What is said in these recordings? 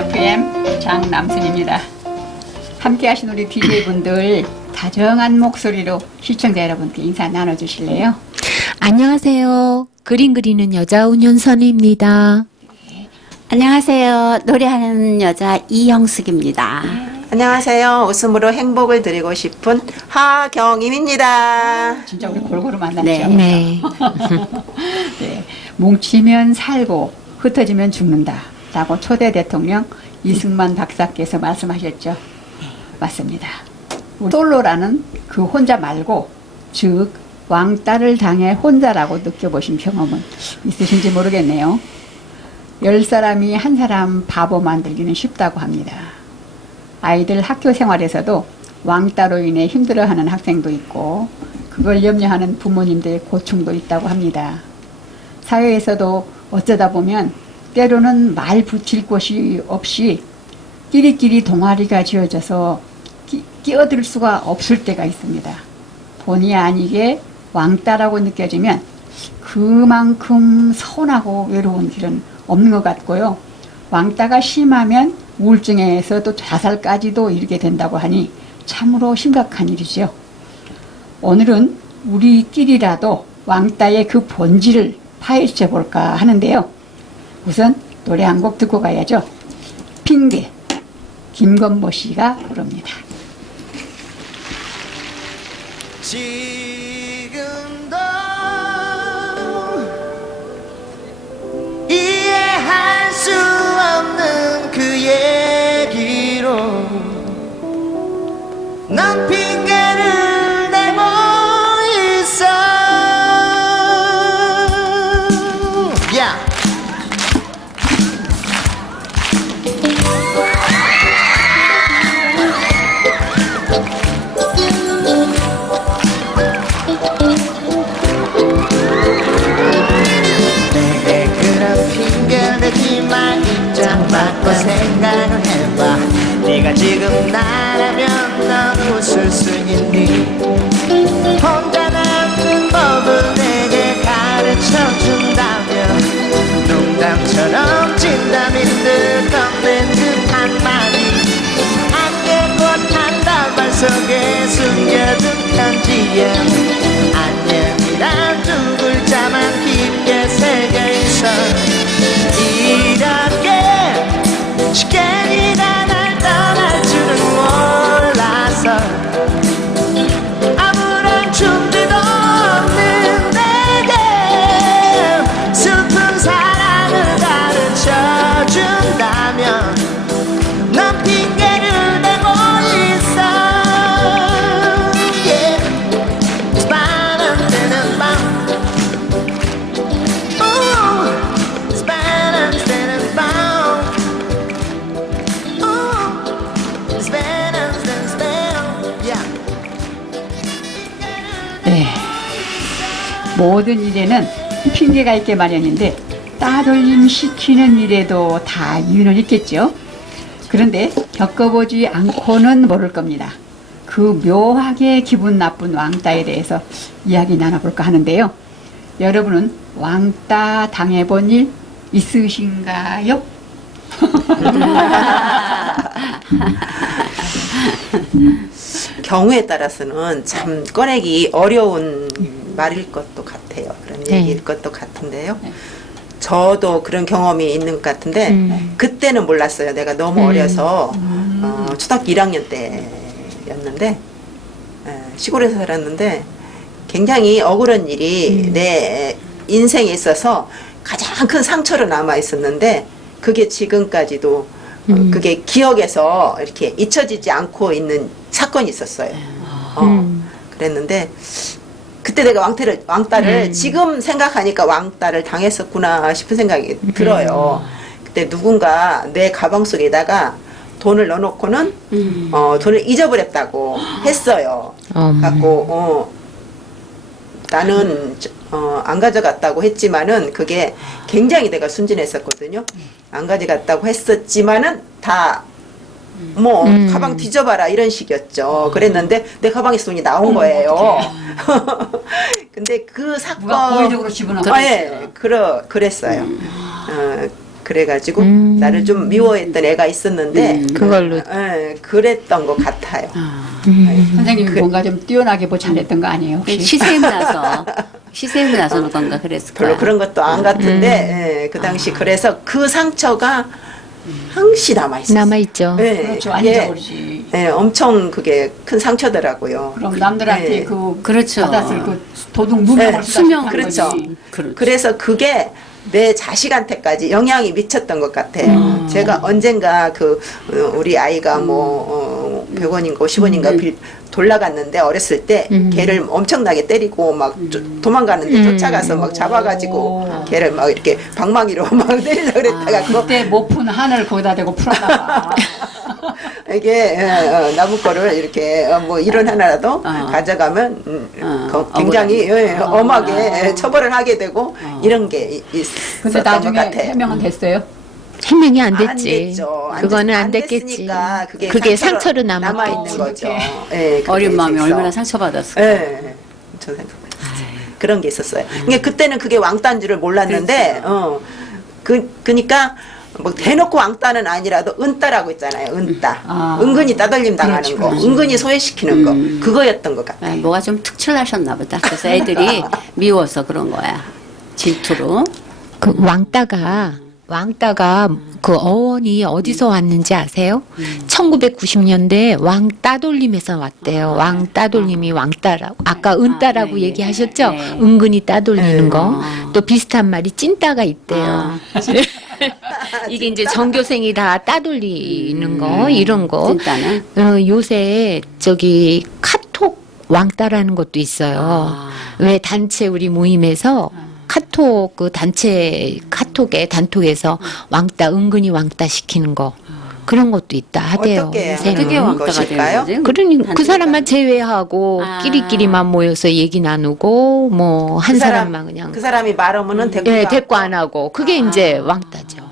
FM 장남순입니다. 함께 하신 우리 DJ분들 다정한 목소리로 시청자 여러분께 인사 나눠주실래요? 안녕하세요. 그림 그리는 여자 운현선입니다. 안녕하세요. 노래하는 여자 이영숙입니다. 안녕하세요. 웃음으로 행복을 드리고 싶은 하경임입니다. 진짜 우리 골고루 만났죠? 네. 네. 네. 뭉치면 살고 흩어지면 죽는다 라고 초대 대통령 이승만 박사께서 말씀하셨죠. 맞습니다. 솔로라는 그 혼자 말고 즉 왕따를 당해 혼자라고 느껴보신 경험은 있으신지 모르겠네요. 10사람이 한 사람 바보 만들기는 쉽다고 합니다. 아이들 학교 생활에서도 왕따로 인해 힘들어하는 학생도 있고 그걸 염려하는 부모님들의 고충도 있다고 합니다. 사회에서도 어쩌다 보면 때로는 말 붙일 곳이 없이 끼리끼리 동아리가 지어져서 끼어들 수가 없을 때가 있습니다. 본의 아니게 왕따라고 느껴지면 그만큼 서운하고 외로운 길은 없는 것 같고요. 왕따가 심하면 우울증에서도 자살까지도 이르게 된다고 하니 참으로 심각한 일이죠. 오늘은 우리끼리라도 왕따의 그 본질을 파헤쳐 볼까 하는데요. 우선 노래 한 곡 듣고 가야죠. 핑계, 김건모 씨가 부릅니다. 지금도 이해할 수 없는 그 얘기로 난 핑계를 대고 있어. 야. 내게 그런 핑계를 대지만 입장 바꿔 생각을 해봐. 네가 지금 나라면 넌 웃을 수 있니? 혼자 남는 법을 내게 가르쳐 준다면 농담처럼 진담이 늘 건넨 그 한마디 안개꽃 한 다발 속에 숨겨둔 편지에 안녕이란 두 글자만 깊게 새겨있어. 이렇게 쉽게 네가 날 떠날 줄은 몰라서 아무런 준비도 없는 내게 슬픈 사랑을 가르쳐 준다면 난 핑계를 대고 있어. Yeah. 스파는 뜨는 밤 스파는 뜨는 밤 스파는 뜨는 밤 Yeah. 네. 모든 일에는 핑계가 있게 마련인데 따돌림 시키는 일에도 다 이유는 있겠죠. 그런데 겪어보지 않고는 모를 겁니다. 그 묘하게 기분 나쁜 왕따에 대해서 이야기 나눠볼까 하는데요. 여러분은 왕따 당해본 일 있으신가요? 경우에 따라서는 참 꺼내기 어려운 말일 것도 같아요. 그런 네. 얘기일 것도 같은데요. 저도 그런 경험이 있는 것 같은데 그때는 몰랐어요. 내가 너무 어려서 초등학교 1학년 때였는데 시골에서 살았는데 굉장히 억울한 일이 내 인생에 있어서 가장 큰 상처로 남아 있었는데 그게 지금까지도 그게 기억에서 이렇게 잊혀지지 않고 있는 사건이 있었어요. 그랬는데 그때 내가 왕따를 지금 생각하니까 왕따를 당했었구나 싶은 생각이 들어요. 그때 누군가 내 가방 속에다가 돈을 넣어놓고는 돈을 잊어버렸다고 했어요. 갖고 나는 안 가져갔다고 했지만은 그게 굉장히 내가 순진했었거든요. 안 가져갔다고 했었지만은 다 뭐 가방 뒤져봐라 이런 식이었죠. 그랬는데 내 가방에서 돈이 나온 거예요. 근데 그 사건 누가 고의적으로 집어넣은 예, 그랬어요. 그래가지고 나를 좀 미워했던 애가 있었는데 그걸로. 그랬던 것 같아요. 선생님이 뭔가 좀 뛰어나게 뭐 잘했던 거 아니에요? 혹시? 시샘 나서 시샘 나서 그런가 그랬을 별로 거야. 그런 것도 안 같은데 그 당시 그래서 그 상처가 항시 남아있어요. 남아있죠. 그렇죠. 안 잊어버리지. 엄청 그게 큰 상처더라고요. 그럼 남들한테 네. 그 그렇죠. 받았을 그 도둑 누명을 수명, 그렇죠. 그렇죠. 그래서 그게 내 자식한테까지 영향이 미쳤던 것 같아요. 제가 언젠가 우리 아이가 뭐 100원인가 50원인가 돌아갔는데 어렸을 때 걔를 엄청나게 때리고 막 도망가는데 쫓아가서 막 잡아가지고 걔를 막 이렇게 방망이로 막 때리려고 그랬다가 그때 못 푼 한을 거기다 대고 풀었나 봐. 이게 나무 거를 이렇게 뭐 이런 하나라도 가져가면 굉장히 엄하게 처벌을 하게 되고 이런 게 근데 있었던 것 나중에 같아요. 해명은 됐어요? 해명이 안 안 됐지. 됐죠. 그거는 안 안 됐겠지. 됐으니까 그게 상처로 남아 있는 남았겠지. 거죠. 어린 마음이 있어. 얼마나 상처받았을까. 저 생각했어요. 그런 게 있었어요. 그러니까 그때는 그게 왕따인 줄을 몰랐는데, 그러니까 뭐 대놓고 왕따는 아니라도 은따라고 있잖아요. 은따. 은근히 따돌림 당하는 그렇지, 거, 그렇지. 은근히 소외시키는 거, 그거였던 것 같아요. 뭐가 좀 특출나셨나 보다. 그래서 애들이 미워서 그런 거야. 질투로. 그 왕따가 그 어원이 어디서 왔는지 아세요? 1990년대 왕따돌림에서 왔대요. 왕따돌림이 왕따라고. 아까 은따라고 네, 얘기하셨죠? 네. 은근히 따돌리는 거. 또 비슷한 말이 찐따가 있대요. 이게 이제 전교생이 다 따돌리는 거, 이런 거. 찐따는. 요새 저기 카톡 왕따라는 것도 있어요. 왜 단체 우리 모임에서 카톡 그 단체 단톡에서 왕따 은근히 왕따 시키는 거 그런 것도 있다 하대요. 어떻게 요새는. 그게 왕따가 것일까요? 되는 거지? 그러니 그 사람만 제외하고 끼리끼리만 모여서 얘기 나누고 뭐 한 사람만 그냥 그 사람이 말하면은 대꾸 대꾸 안 하고 그게 이제 왕따죠.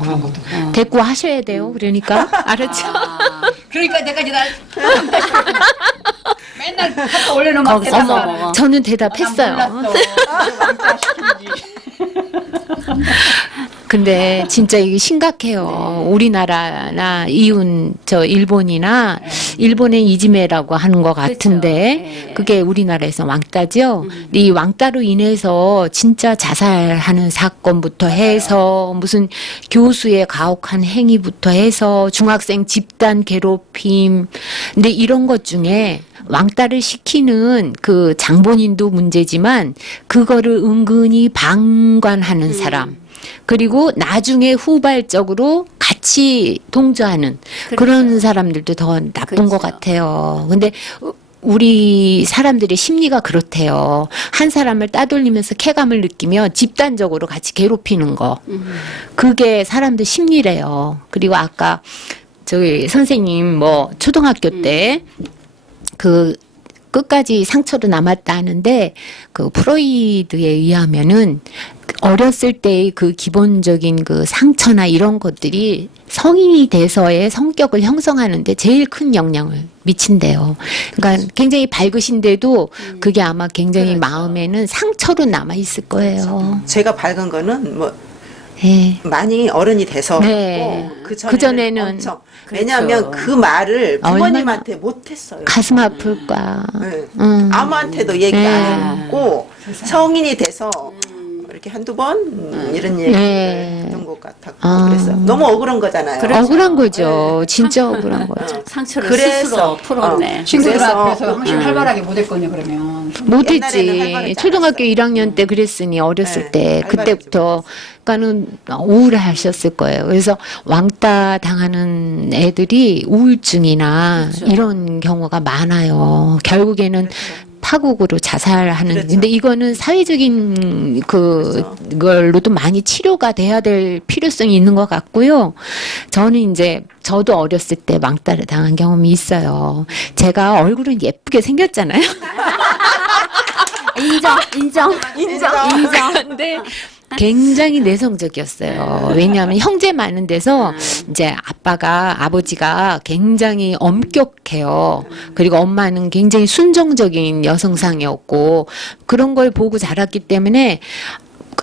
그런 것도. 대꾸 하셔야 돼요. 그러니까 알았죠? 그러니까 내까지 날 맨날 갖다 올려놓으면 거기서 대답을 먹어. 안 해. 저는 대답했어요. 난 몰랐어. 왕따 시키는지. 근데 진짜 이게 심각해요. 우리나라나 이웃 일본이나 일본의 이지메라고 하는 것 같은데 그게 우리나라에서 왕따죠. 근데 이 왕따로 인해서 진짜 자살하는 사건부터 해서 무슨 교수의 가혹한 행위부터 해서 중학생 집단 괴롭힘 근데 이런 것 중에 왕따를 시키는 그 장본인도 문제지만 그거를 은근히 방관하는 사람 그리고 나중에 후발적으로 같이 동조하는 그런 사람들도 더 나쁜 것 같아요. 근데 우리 사람들의 심리가 그렇대요. 한 사람을 따돌리면서 쾌감을 느끼며 집단적으로 같이 괴롭히는 거. 그게 사람들 심리래요. 그리고 아까 저기 선생님 뭐 초등학교 때 그 끝까지 상처로 남았다 하는데 그 프로이드에 의하면은 어렸을 때의 그 기본적인 그 상처나 이런 것들이 성인이 돼서의 성격을 형성하는데 제일 큰 영향을 미친대요. 그러니까 굉장히 밝으신데도 그게 아마 굉장히 마음에는 상처로 남아 있을 거예요. 제가 밝은 거는 뭐 네. 많이 어른이 돼서 네. 그전에는 엄청 왜냐하면 그 말을 부모님한테 못했어요. 가슴 아플까. 네. 아무한테도 얘기 안 했고 성인이 돼서 이렇게 한두 번 이런 얘기 했던 것 같았고 그래서 너무 억울한 거잖아요. 억울한 거죠. 진짜 억울한 거죠. 상처를 그래서, 스스로 풀었네. 친구들 그래서, 앞에서 한번 활발하게 못했거든요. 그러면 옛날에는 못했지. 활발하지 초등학교 1학년 때 그랬으니 어렸을 네, 때 활발하지 그때부터 그러니까는 우울하셨을 거예요. 그래서 왕따 당하는 애들이 우울증이나 이런 경우가 많아요. 결국에는 파국으로 자살하는. 그렇죠. 근데 이거는 사회적인 그걸로도 많이 치료가 돼야 될 필요성이 있는 것 같고요. 저는 이제 저도 어렸을 때 왕따를 당한 경험이 있어요. 제가 얼굴은 예쁘게 생겼잖아요. 인정. 근데 굉장히 내성적이었어요. 왜냐하면 형제 많은 데서 이제 아버지가 굉장히 엄격해요. 그리고 엄마는 굉장히 순종적인 여성상이었고 그런 걸 보고 자랐기 때문에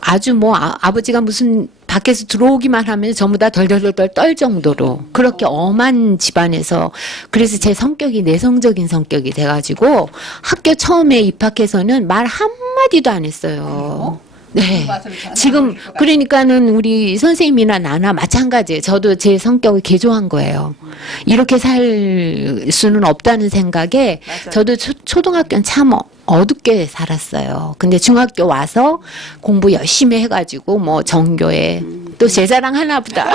아주 뭐 아버지가 무슨 밖에서 들어오기만 하면 전부 다 덜덜덜 떨 정도로 그렇게 엄한 집안에서 그래서 제 성격이 내성적인 성격이 돼가지고 학교 처음에 입학해서는 말 한마디도 안 했어요. 네. 지금 그러니까는 우리 선생님이나 나나 마찬가지예요. 저도 제 성격을 개조한 거예요. 이렇게 살 수는 없다는 생각에 맞아요. 저도 초등학교는 참 어둡게 살았어요. 근데 중학교 와서 공부 열심히 해가지고 뭐 전교에 또 제 자랑 하나 보다.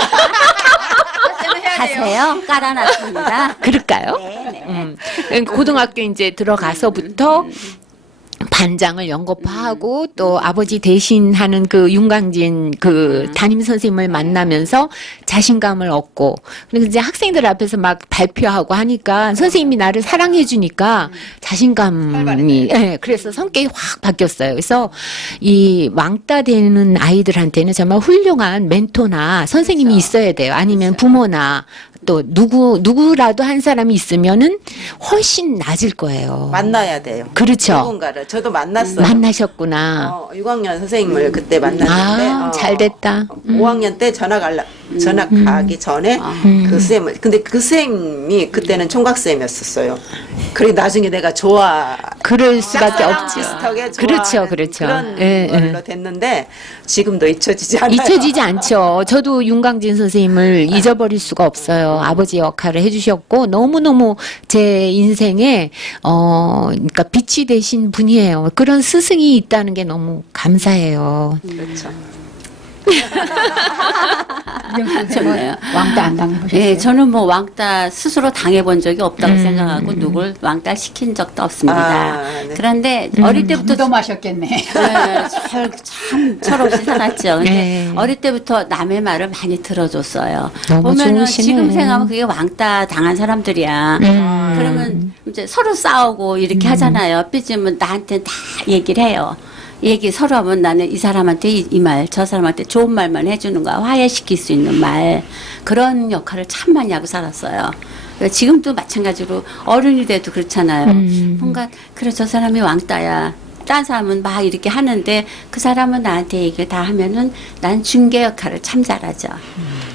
하세요. 깔아놨습니다. 그럴까요? 네. 고등학교 이제 들어가서부터 반장을 연거파하고 또 아버지 대신하는 그 윤강진 그 담임 선생님을 만나면서 자신감을 얻고 그래서 이제 학생들 앞에서 막 발표하고 하니까 선생님이 나를 사랑해 주니까 자신감이 예, 그래서 성격이 확 바뀌었어요. 그래서 이 왕따 되는 아이들한테는 정말 훌륭한 멘토나 선생님이 있어야 돼요. 아니면 부모나 또 누구라도 한 사람이 있으면은 훨씬 나아질 거예요. 만나야 돼요. 그렇죠. 누군가를 저도 만났어요. 만나셨구나. 6학년 선생님을 그때 만났는데 아, 잘 됐다. 5학년 때 전학 가기 전에 그 선생님을 근데 그 선생님이 그때는 총각 선생님이었었어요. 그리고 나중에 내가 그럴 수밖에 짝사랑 없죠. 비슷하게 그렇죠, 좋아하는 그렇죠. 그런 예, 걸로 예. 됐는데 지금도 잊혀지지 않아요. 잊혀지지 않죠. 저도 윤강진 선생님을 잊어버릴 수가 없어요. 아버지 역할을 해주셨고 너무너무 제 인생에 그러니까 빛이 되신 분이에요. 그런 스승이 있다는 게 너무 감사해요. 그렇죠. 이영수 선생님은 왕따 안 당해보셨어요? 예, 저는 뭐 왕따 스스로 당해본 적이 없다고 생각하고 누굴 왕따 시킨 적도 없습니다. 아, 네. 그런데 어릴 때부터 덤덤하셨겠네. 네, 참 철없이 살았죠. 근데 네. 어릴 때부터 남의 말을 많이 들어줬어요. 너무 보면은 좋으시네. 지금 생각하면 그게 왕따 당한 사람들이야. 그러면 이제 서로 싸우고 이렇게 하잖아요. 삐지면 나한테 다 얘기를 해요. 얘기 서로 하면 나는 이 사람한테 이 말, 저 사람한테 좋은 말만 해주는 거야. 화해시킬 수 있는 말. 그런 역할을 참 많이 하고 살았어요. 지금도 마찬가지로 어른이 돼도 그렇잖아요. 뭔가 그래 저 사람이 왕따야. 딴 사람은 막 이렇게 하는데 그 사람은 나한테 얘기를 다 하면은 난 중개 역할을 참 잘하죠.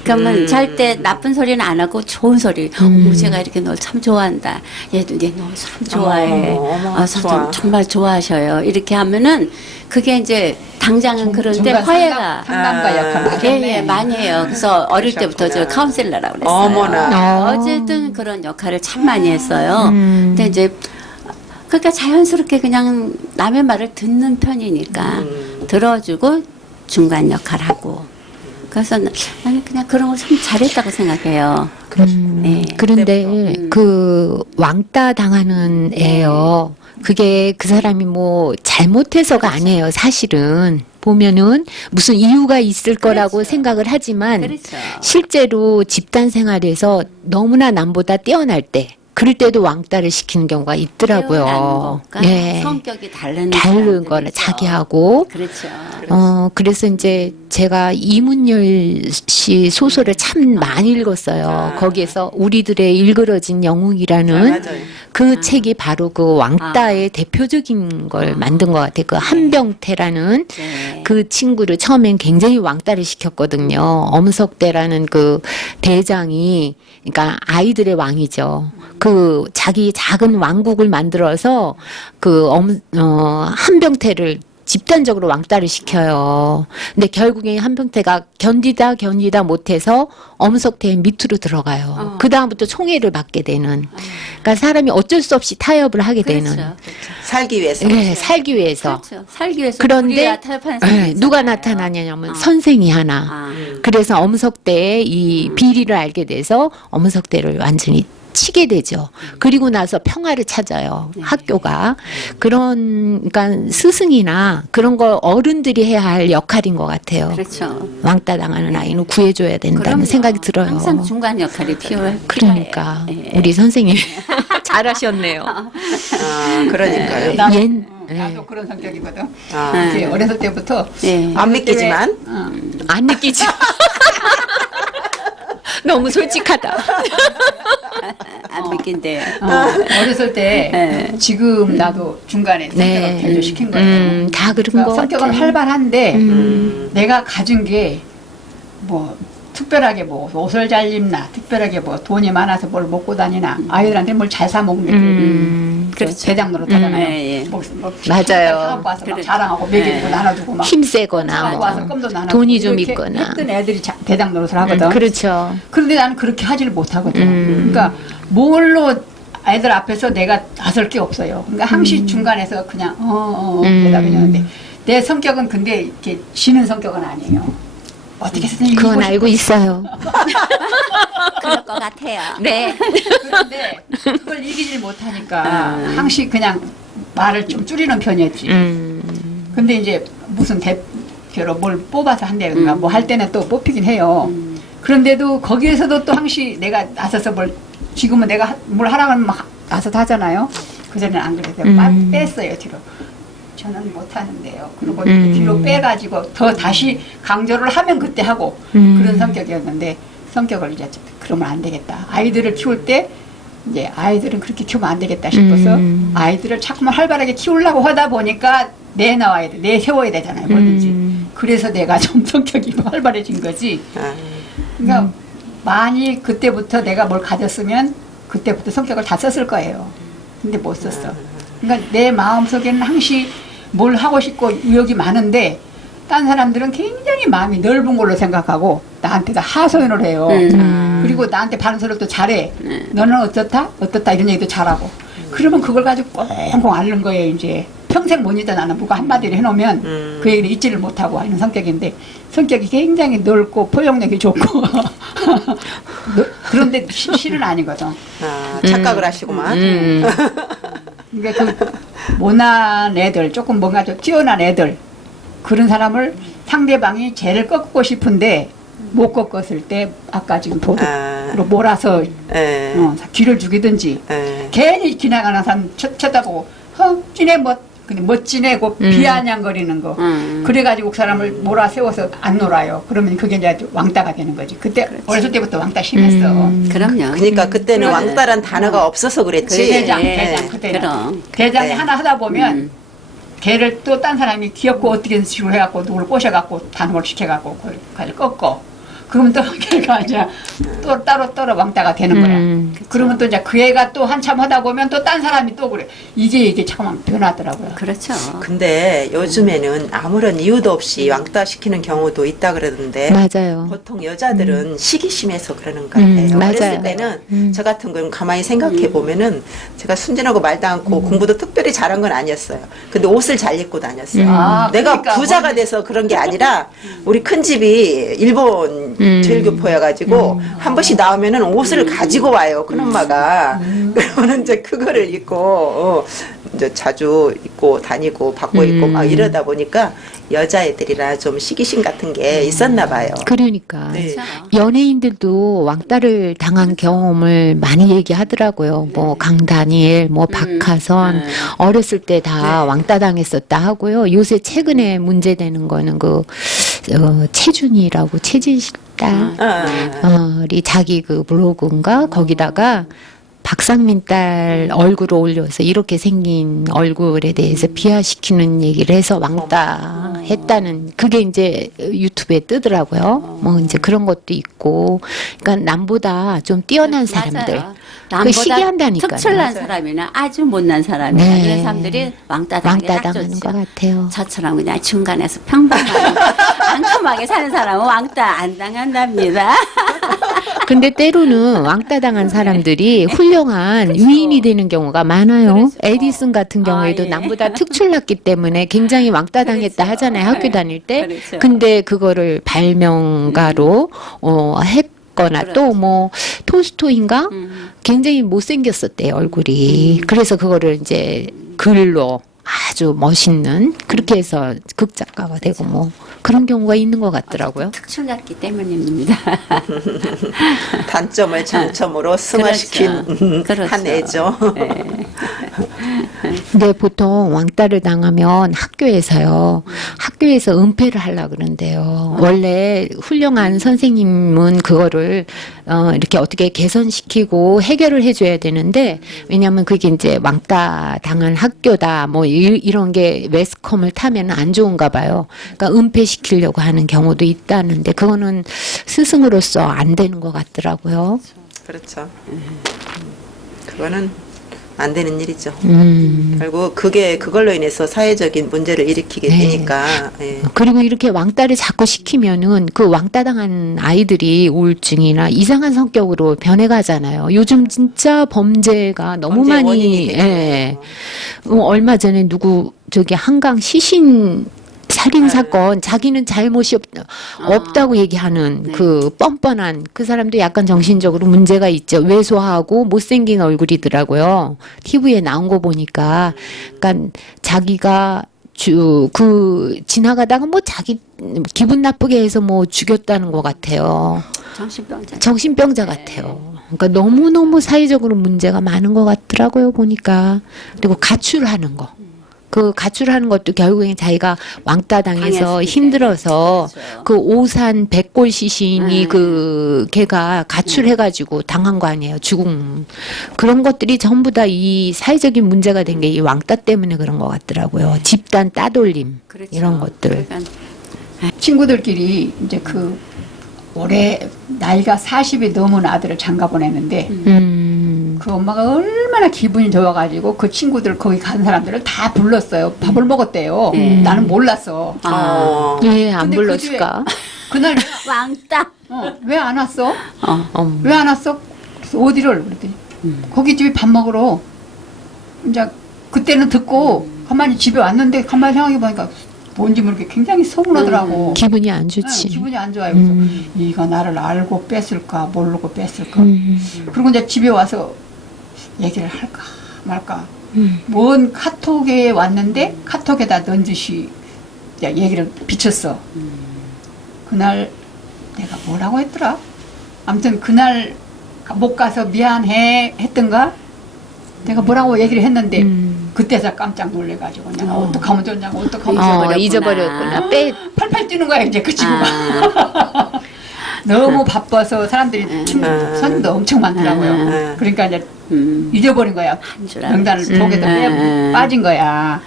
그러면 잘 때 나쁜 소리는 안 하고 좋은 소리. 어머, 제가 이렇게 널 참 좋아한다. 얘도 얘 너 참 좋아해. 어머, 좋아. 정말 좋아하셔요. 이렇게 하면은 그게 이제 당장은 그런데 중간 화해가 상담가 역할을 하셨네. 예, 많이 해요. 그래서 어릴 때부터 저 카운셀러라고 그랬어요. 어머나. 어쨌든 그런 역할을 참 많이 했어요. 근데 이제 그러니까 자연스럽게 그냥 남의 말을 듣는 편이니까 들어주고 중간 역할하고 그래서 나는 그냥 그런 걸 참 잘했다고 생각해요. 네. 그런데 그 왕따 당하는 애요. 그게 그 사람이 뭐 잘못해서가 아니에요. 사실은 보면은 무슨 이유가 있을 거라고 생각을 하지만 그렇죠. 실제로 집단 생활에서 너무나 남보다 뛰어날 때 그럴 때도 왕따를 시키는 경우가 있더라고요. 것과 예. 성격이 다른 다른 사람들이 거는 있죠. 자기하고 그렇죠. 그래서 이제 제가 이문열 씨 소설을 참 많이 읽었어요. 거기에서 우리들의 일그러진 영웅이라는 맞아요. 그 책이 바로 그 왕따의 대표적인 걸 만든 것 같아요. 그 한병태라는 네. 그 친구를 처음엔 굉장히 왕따를 시켰거든요. 엄석대라는 그 대장이, 그러니까 아이들의 왕이죠. 그 자기 작은 왕국을 만들어서 그 한병태를 집단적으로 왕따를 시켜요. 근데 결국에 한병태가 견디다 못해서 엄석태의 밑으로 들어가요. 그 다음부터 총애를 받게 되는. 그러니까 사람이 어쩔 수 없이 타협을 하게 되는. 그렇죠. 살기 위해서. 네, 살기 위해서. 그렇죠. 살기 위해서 그런데 우리가 타협하는 사람이 네, 누가 있잖아요. 나타나냐면 선생이 하나. 아. 그래서 엄석대의 이 비리를 알게 돼서 엄석대를 완전히 치게 되죠. 그리고 나서 평화를 찾아요. 학교가. 그러니까 스승이나 그런 걸 어른들이 해야 할 역할인 것 같아요. 그렇죠. 왕따 당하는 아이는 구해줘야 된다는 그럼요. 생각이 들어요. 항상 중간 역할이 그러니까 필요해요. 우리 선생님 잘하셨네요. 아, 그러니까요. 나도, 예. 나도 그런 성격이거든. 아, 이제 어렸을 때부터 네. 안 믿기지만 안 느끼죠? 너무 솔직하다. 안 믿긴데. 어렸을 때 네. 지금 나도 중간에 성격을 개조시킨 거예요. 다 그런 거 성격은 같아요. 활발한데 내가 가진 게 뭐 특별하게 뭐 옷을 잘 입나, 특별하게 뭐 돈이 많아서 뭘 먹고 다니나, 아이들한테 뭘 잘 사 먹는 게 그렇죠. 대장 노릇 하잖아요. 예, 예. 뭐 맞아요. 사갖고 와서 막 그래. 자랑하고 먹이고 나눠주고 막 힘세거나 사갖고 와서 뭐 껌도 나눠주고 돈이 좀 이렇게 있거나. 했던 애들이 대장 노릇을 하거든. 그렇죠. 그런데 나는 그렇게 하지를 못하거든. 그러니까 뭘로 애들 앞에서 내가 나설 게 없어요. 그러니까 항시 중간에서 그냥 대답을 하는데 내 성격은 근데 이렇게 지는 성격은 아니에요. 어떻게 해서든 이기고 그건 알고 있어요. 그럴 것 같아요. 네. 그런데 그걸 이기질 못하니까 항시 그냥 말을 좀 줄이는 편이었지. 근데 이제 무슨 대표로 뭘 뽑아서 한다든가 뭐 할 때는 또 뽑히긴 해요. 그런데도 거기에서도 또 항시 내가 나서서 지금은 내가 뭘 하라면 막 나서서 하잖아요. 그전에는 안 그래서 막 뺐어요, 뒤로. 저는 못하는데요. 그리고 이렇게 뒤로 빼가지고 더 다시 강조를 하면 그때 하고 그런 성격이었는데 성격을 이제 그러면 안 되겠다. 아이들을 키울 때 이제 아이들은 그렇게 키우면 안 되겠다 싶어서 아이들을 자꾸만 활발하게 키우려고 하다 보니까 내세워야 되잖아요. 뭐든지. 그래서 내가 좀 성격이 활발해진 거지. 그러니까 많이 그때부터 내가 뭘 가졌으면 그때부터 성격을 다 썼을 거예요. 근데 못 썼어. 그러니까 내 마음속에는 항시 뭘 하고 싶고 의욕이 많은데 딴 사람들은 굉장히 마음이 넓은 걸로 생각하고 나한테 다 하소연을 해요. 그리고 나한테 바른 소리를 또 잘해. 너는 어떻다? 어떻다? 이런 얘기도 잘하고. 그러면 그걸 가지고 꽁꽁 앓는 거예요, 이제. 평생 못 잊어 나는 누가 한마디를 해놓으면 그 얘기를 잊지를 못하고 하는 성격인데 성격이 굉장히 넓고 포용력이 좋고 그런데 실은 아니거든. 착각을 하시구만. 그러니까 그 모난 애들, 조금 뭔가 좀 뛰어난 애들 그런 사람을 상대방이 쟤를 꺾고 싶은데 못 꺾었을 때 아까 지금 도둑으로 몰아서 예. 귀를 죽이든지 예. 괜히 지나가는 사람 쳐다보고 찌네 근데 멋지네고 비아냥거리는 거 그래가지고 그 사람을 몰아세워서 안 놀아요. 그러면 그게 이제 왕따가 되는 거지. 그때 어렸을 때부터 왕따 심했어. 그럼요. 그러니까 그때는 그래. 왕따란 단어가 없어서 그랬지. 대장 예. 그때는 그럼. 대장이 네. 하나 하다 보면 걔를 또 딴 사람이 귀엽고 어떻게 식으로 해갖고 누구를 꼬셔갖고 단골 시켜갖고 그걸 꺾고 그러면 또 걔가 이제 또 따로 왕따가 되는 거야. 그러면 또 이제 그 애가 또 한참 하다 보면 또 딴 사람이 또 그래. 이게 잠깐만 변하더라고요. 그렇죠. 근데 요즘에는 아무런 이유도 없이 왕따 시키는 경우도 있다 그러던데 맞아요. 보통 여자들은 시기심에서 그러는 것 같아요. 맞아요. 어렸을 때는 저 같은 경우는 가만히 생각해 보면은 제가 순진하고 말도 않고 공부도 특별히 잘한 건 아니었어요. 근데 옷을 잘 입고 다녔어요. 내가 그러니까 부자가 돼서 그런 게 아니라 우리 큰 집이 일본 제일교포여가지고 한 번씩 나오면은 옷을 가지고 와요. 큰 엄마가. 그러면 이제 그거를 입고 이제 자주 입고 다니고 받고 입고 막 이러다 보니까 여자애들이라 좀 시기심 같은 게 있었나 봐요. 그러니까 네. 연예인들도 왕따를 당한 경험을 많이 얘기하더라고요. 뭐 강다니엘, 뭐 박하선 어렸을 때 다 왕따 당했었다 하고요. 요새 최근에 문제되는 거는 최준이라고 최진실 딸이 자기 그 블로그인가 거기다가 박상민 딸 얼굴을 올려서 이렇게 생긴 얼굴에 대해서 비하시키는 얘기를 해서 왕따 했다는 그게 이제 유튜브에 뜨더라고요. 뭐 이제 그런 것도 있고, 그러니까 남보다 좀 뛰어난 사람들, 맞아요. 그 남보다 시기한다니까요. 특출난 사람이나 아주 못난 사람이나 네. 그런 사람들이 왕따 당하는 게 왕따 딱 당하는 좋죠. 것 같아요. 저처럼 그냥 중간에서 평범하게 앙큼하게 사는 사람은 왕따 안 당한답니다. 근데 때로는 왕따 당한 사람들이 훌륭한 위인이 되는 경우가 많아요. 그렇죠. 에디슨 같은 경우에도 아, 예. 남보다 특출났기 때문에 굉장히 왕따 당했다 그렇죠. 하잖아요. 학교 네. 다닐 때. 그렇죠. 근데 그거를 발명가로 했거나 그렇죠. 또 뭐 톨스토이인가 굉장히 못생겼었대요, 얼굴이. 그래서 그거를 이제 글로 아주 멋있는 그렇게 해서 극작가가 되고 뭐 그런 경우가 있는 것 같더라고요. 특출났기 때문입니다. 단점을 장점으로 승화시킨 그렇죠. 한 애죠. 근데 보통 왕따를 당하면 학교에서요. 학교에서 은폐를 하려고 그런대요. 원래 훌륭한 선생님은 그거를 이렇게 어떻게 개선시키고 해결을 해줘야 되는데 왜냐하면 그게 이제 왕따 당한 학교다 뭐 이런 게 매스컴을 타면 안 좋은가 봐요. 그러니까 은폐시키려고 하는 경우도 있다는데 그거는 스승으로서 안 되는 것 같더라고요. 그렇죠. 그거는 안 되는 일이죠. 음. 결국 그게 그걸로 인해서 사회적인 문제를 일으키게 네. 되니까. 예. 그리고 이렇게 왕따를 자꾸 시키면은 그 왕따 당한 아이들이 우울증이나 이상한 성격으로 변해가잖아요. 요즘 진짜 범죄가 너무 범죄의 많이, 원인이 되죠. 예. 얼마 전에 누구, 저기 한강 시신 살인 사건 자기는 잘못이 없다고 얘기하는 네. 그 뻔뻔한 그 사람도 약간 정신적으로 문제가 있죠. 왜소하고 못생긴 얼굴이더라고요. TV에 나온 거 보니까 그러니까 자기가 지나가다가 뭐 자기 기분 나쁘게 해서 뭐 죽였다는 것 같아요. 정신병자 같아요. 그러니까 너무너무 사회적으로 문제가 많은 것 같더라고요, 보니까. 그리고 가출하는 거. 그 가출하는 것도 결국엔 자기가 왕따 당해서 당했을 때. 힘들어서 그렇죠. 그 오산 백골 시신이 네. 그 걔가 가출해가지고 당한 거 아니에요, 죽음. 그런 것들이 전부 다 이 사회적인 문제가 된 게 이 왕따 때문에 그런 것 같더라고요. 집단 따돌림 그렇죠. 이런 것들. 그러니까 친구들끼리 이제 그 올해 나이가 40이 넘은 아들을 장가 보냈는데 그 엄마가 얼마나 기분이 좋아가지고 그 친구들 거기 간 사람들을 다 불렀어요. 밥을 먹었대요. 나는 몰랐어. 왜 안 근데 불렀을까? 그날 왕따. 왜 안 왔어? 어. 왜 안 왔어? 그래서 어디를 그랬더니 거기 집에 밥 먹으러. 이제 그때는 듣고 가만히 집에 왔는데 가만히 생각해 보니까 뭔지 모르게 굉장히 서운하더라고. 기분이 안 네, 좋지. 기분이 안 좋아요. 그래서 이가 나를 알고 뺐을까 모르고 뺐을까. 음. 그리고 이제 집에 와서 얘기를 할까 말까. 뭔 카톡에 왔는데 카톡에다 넌지시 이제 얘기를 비쳤어. 그날 내가 뭐라고 했더라? 아무튼 그날 못 가서 미안해 했던가? 내가 뭐라고 얘기를 했는데 그때서 깜짝 놀래가지고 내가 어떡하면 좋냐고 어떡하면 잊어버렸구나. 팔팔 뛰는 거야 이제 그 친구가. 아. 너무 바빠서 사람들이 손님도 엄청 많더라고요. 그러니까 이제 잊어버린 거야. 줄 알았지. 명단을 속에서 빠진 거야.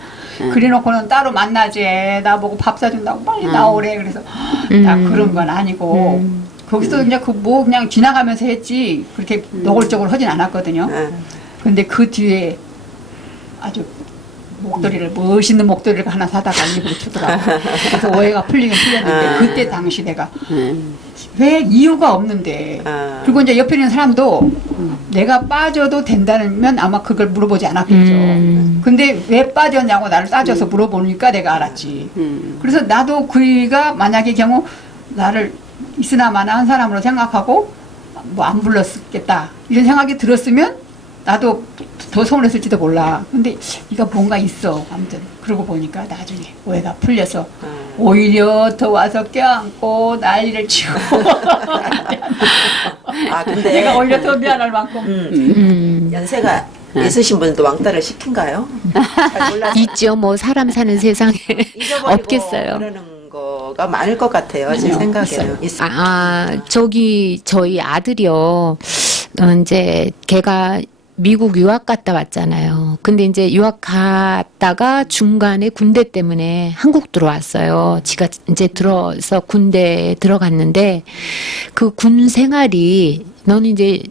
그래놓고는 따로 만나지. 나보고 밥 사준다고 빨리 나오래. 그래서 나 그런 건 아니고 거기서 그냥 그 뭐 그냥 지나가면서 했지 그렇게 노골적으로 하진 않았거든요. 근데 그 뒤에 아주 목도리를 멋있는 목도리를 하나 사다가 일부러 주더라고. 그래서 오해가 풀리긴 풀렸는데 그때 당시 내가 왜 이유가 없는데 그리고 이제 옆에 있는 사람도 내가 빠져도 된다면 아마 그걸 물어보지 않았겠죠. 근데 왜 빠졌냐고 나를 따져서 물어보니까 내가 알았지. 그래서 나도 그이가 만약에 경우 나를 있으나마나 한 사람으로 생각하고 뭐 안 불렀겠다 이런 생각이 들었으면 나도 더 서운했을지도 몰라. 근데 이거 뭔가 있어. 아무튼 그러고 보니까 나중에 오해가 풀려서 오히려 더 와서 껴안고 난리를 치고 근데 내가 오히려 더 미안할 만큼 연세가 있으신 분도 왕따를 시킨가요? 잘 몰라서 있죠. 뭐 사람 사는 세상에 잊어버리고 없겠어요. 그러는 거가 많을 것 같아요. 제 생각에는. 있어요. 저희 아들이요. 이제 걔가 미국 유학 갔다 왔잖아요. 근데 이제 유학 갔다가 중간에 군대 때문에 한국 들어왔어요. 지가 이제 들어서 군대에 들어갔는데 그 군 생활이 너는 이제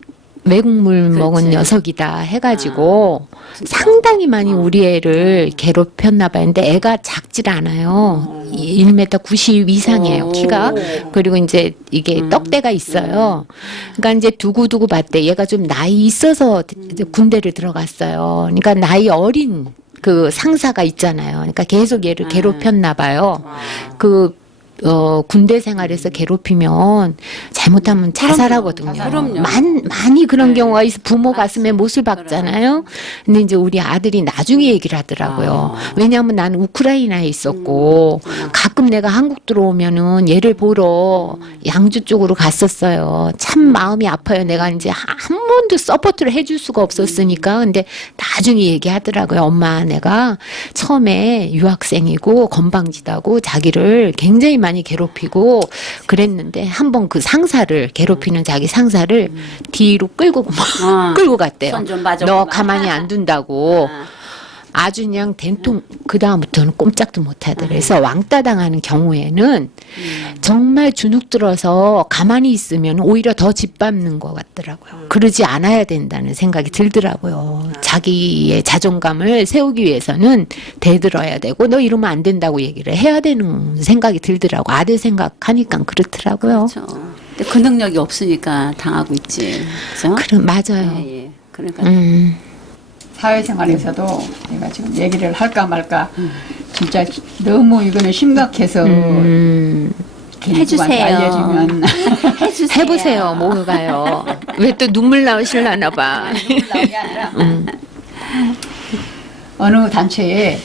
외국물 먹은 녀석이다 해가지고 상당히 많이 우리 애를 괴롭혔나 봐요. 근데 애가 작질 않아요. 1m 90 이상이에요, 키가. 그리고 이제 이게 떡대가 있어요. 그러니까 이제 두고두고 봤대. 얘가 좀 나이 있어서 이제 군대를 들어갔어요. 그러니까 나이 어린 그 상사가 있잖아요. 그러니까 계속 얘를 괴롭혔나 봐요. 군대 생활에서 괴롭히면 잘못하면 자살하거든요. 그럼요. 많이 그런 경우가 있어. 부모 가슴에 못을 박잖아요. 근데 이제 우리 아들이 나중에 얘기를 하더라고요. 왜냐하면 나는 우크라이나에 있었고 가끔 내가 한국 들어오면은 얘를 보러 양주 쪽으로 갔었어요. 참 마음이 아파요. 내가 이제 한 번도 서포트를 해줄 수가 없었으니까. 근데 나중에 얘기하더라고요. 엄마, 내가 처음에 유학생이고 건방지다고 자기를 굉장히 많이 괴롭히고 그랬는데 한번 그 상사를 괴롭히는 자기 상사를 뒤로 끌고 갔대요. 손좀 너 봐줬구나. 가만히 안 둔다고. 아주 그냥 된통 그 다음부터는 꼼짝도 못하더래. 그래서 왕따 당하는 경우에는 정말 주눅 들어서 가만히 있으면 오히려 더 짓밟는 것 같더라고요. 그러지 않아야 된다는 생각이 들더라고요. 자기의 자존감을 세우기 위해서는 대들어야 되고 너 이러면 안 된다고 얘기를 해야 되는 생각이 들더라고. 아들 생각하니까 그렇더라고요. 그렇죠. 근데 그 능력이 없으니까 당하고 있지. 그죠? 그럼 맞아요. 예, 예. 그러니까 사회생활에서도 내가 지금 얘기를 할까 말까 진짜 너무 이거는 심각해서 이렇게 누구한테 해주세요. 알려주면 해주세요. 해보세요. 뭐가요? 왜 또 눈물 나오실라나 봐. 눈물 나온 게 아니라 어느 단체에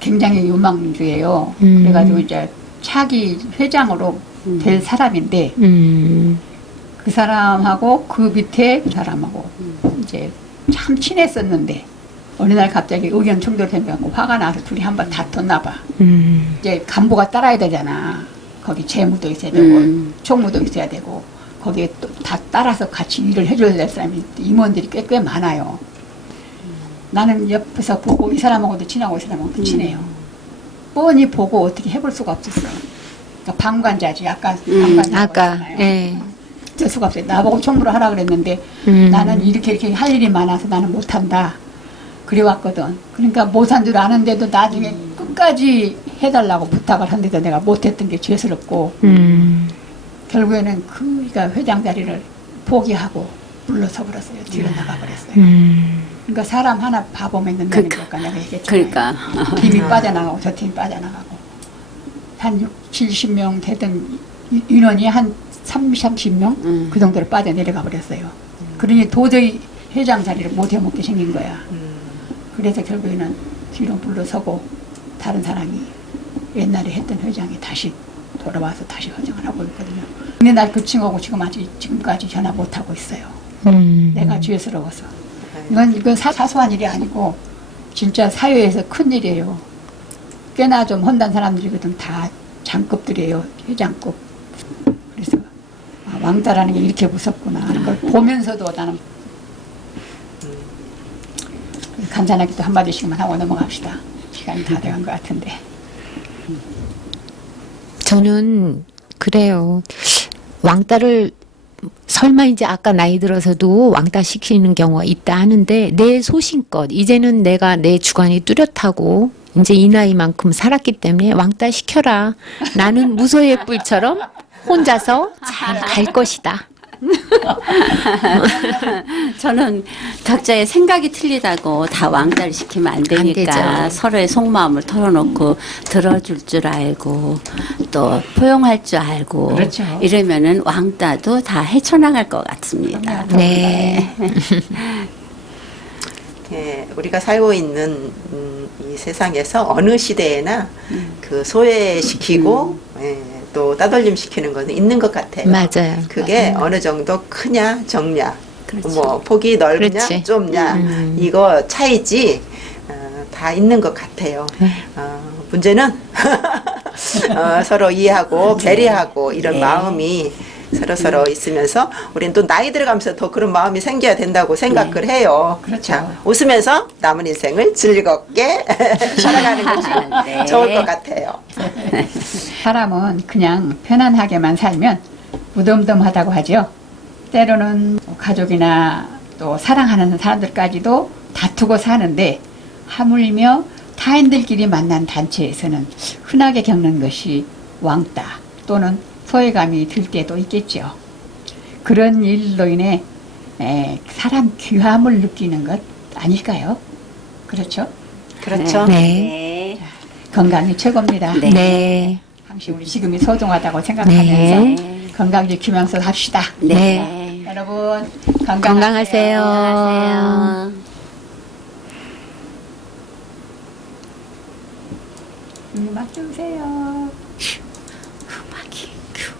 굉장히 유망주예요. 그래가지고 이제 차기 회장으로 될 사람인데 그 사람하고 그 밑에 그 사람하고 이제 참 친했었는데 어느 날 갑자기 의견 충돌해갖고 화가 나서 둘이 한번 다퉜나 봐. 이제 간부가 따라야 되잖아. 거기 재무도 있어야 되고 총무도 있어야 되고 거기에 또 다 따라서 같이 일을 해줘야 될 사람이 임원들이 꽤 많아요. 나는 옆에서 보고 이 사람하고도 친하고 이 사람하고도 친해요. 뻔히 보고 어떻게 해볼 수가 없었어. 그러니까 방관자지. 아까 방관자라고 아까 했잖아요. 예. 될 수가 없어요. 나보고 총무를 하라 그랬는데 나는 이렇게 할 일이 많아서 나는 못한다. 그래왔거든. 그러니까 못한 줄 아는데도 나중에 끝까지 해달라고 부탁을 한데도 내가 못했던 게 죄스럽고 결국에는 그가 회장 자리를 포기하고 물러서 버렸어요. 뒤로 나가버렸어요. 그러니까 사람 하나 바보 만든다는 거니까 내가 얘기했잖아요. 그러니까. 팀이 빠져나가고 저 팀이 빠져나가고 한 60, 70명 되던 인원이 한 30명 그 정도로 빠져내려가 버렸어요. 그러니 도저히 회장 자리를 못 해먹게 생긴 거야. 그래서 결국에는 뒤로 물러서고 다른 사람이 옛날에 했던 회장이 다시 돌아와서 다시 회장을 하고 있거든요. 근데 날 그 친구하고 지금까지 전화 못 하고 있어요. 내가 죄스러워서. 이건 사소한 일이 아니고 진짜 사회에서 큰 일이에요. 꽤나 좀 헌단 사람들이거든. 다 장급들이에요. 회장급. 그래서 왕따라는 게 이렇게 무섭구나 하는 걸 보면서도 나는 간단하게 또 한마디씩만 하고 넘어갑시다. 시간이 다 돼간 것 같은데. 저는 그래요. 왕따를 설마 이제 아까 나이 들어서도 왕따 시키는 경우가 있다 하는데 내 소신껏 이제는 내가 내 주관이 뚜렷하고 이제 이 나이만큼 살았기 때문에 왕따 시켜라. 나는 무소의 뿔처럼 혼자서 잘 갈 것이다. 저는 각자의 생각이 틀리다고 다 왕따를 시키면 안 되니까 되죠. 서로의 속마음을 털어놓고 들어줄 줄 알고 또 포용할 줄 알고 그렇죠. 이러면은 왕따도 다 헤쳐나갈 것 같습니다. 네. 예, 우리가 살고 있는 이 세상에서 어느 시대에나 그 소외시키고 예, 또 따돌림 시키는 것은 있는 것 같아요. 맞아요. 그게 어느 정도 크냐 적냐, 그렇지. 뭐 폭이 넓냐 그렇지. 좁냐 이거 차이지 다 있는 것 같아요. 문제는 서로 이해하고 배려하고 이런 마음이 서로 있으면서 우리는 또 나이 들어가면서 더 그런 마음이 생겨야 된다고 생각을 해요. 그렇죠. 자, 웃으면서 남은 인생을 즐겁게 살아가는 것이 네. 좋을 것 같아요. 사람은 그냥 편안하게만 살면 무덤덤하다고 하죠. 때로는 가족이나 또 사랑하는 사람들까지도 다투고 사는데 하물며 타인들끼리 만난 단체에서는 흔하게 겪는 것이 왕따 또는 소외감이 들 때도 있겠죠. 그런 일로 인해 사람 귀함을 느끼는 것 아닐까요? 그렇죠? 그렇죠. 네. 건강이 최고입니다. 네. 네. 항상 우리 지금이 소중하다고 생각하면서 네. 건강 지키면서 합시다. 네. 여러분 건강하세요. 안녕하세요. 음악 주세요. 음악이 큐.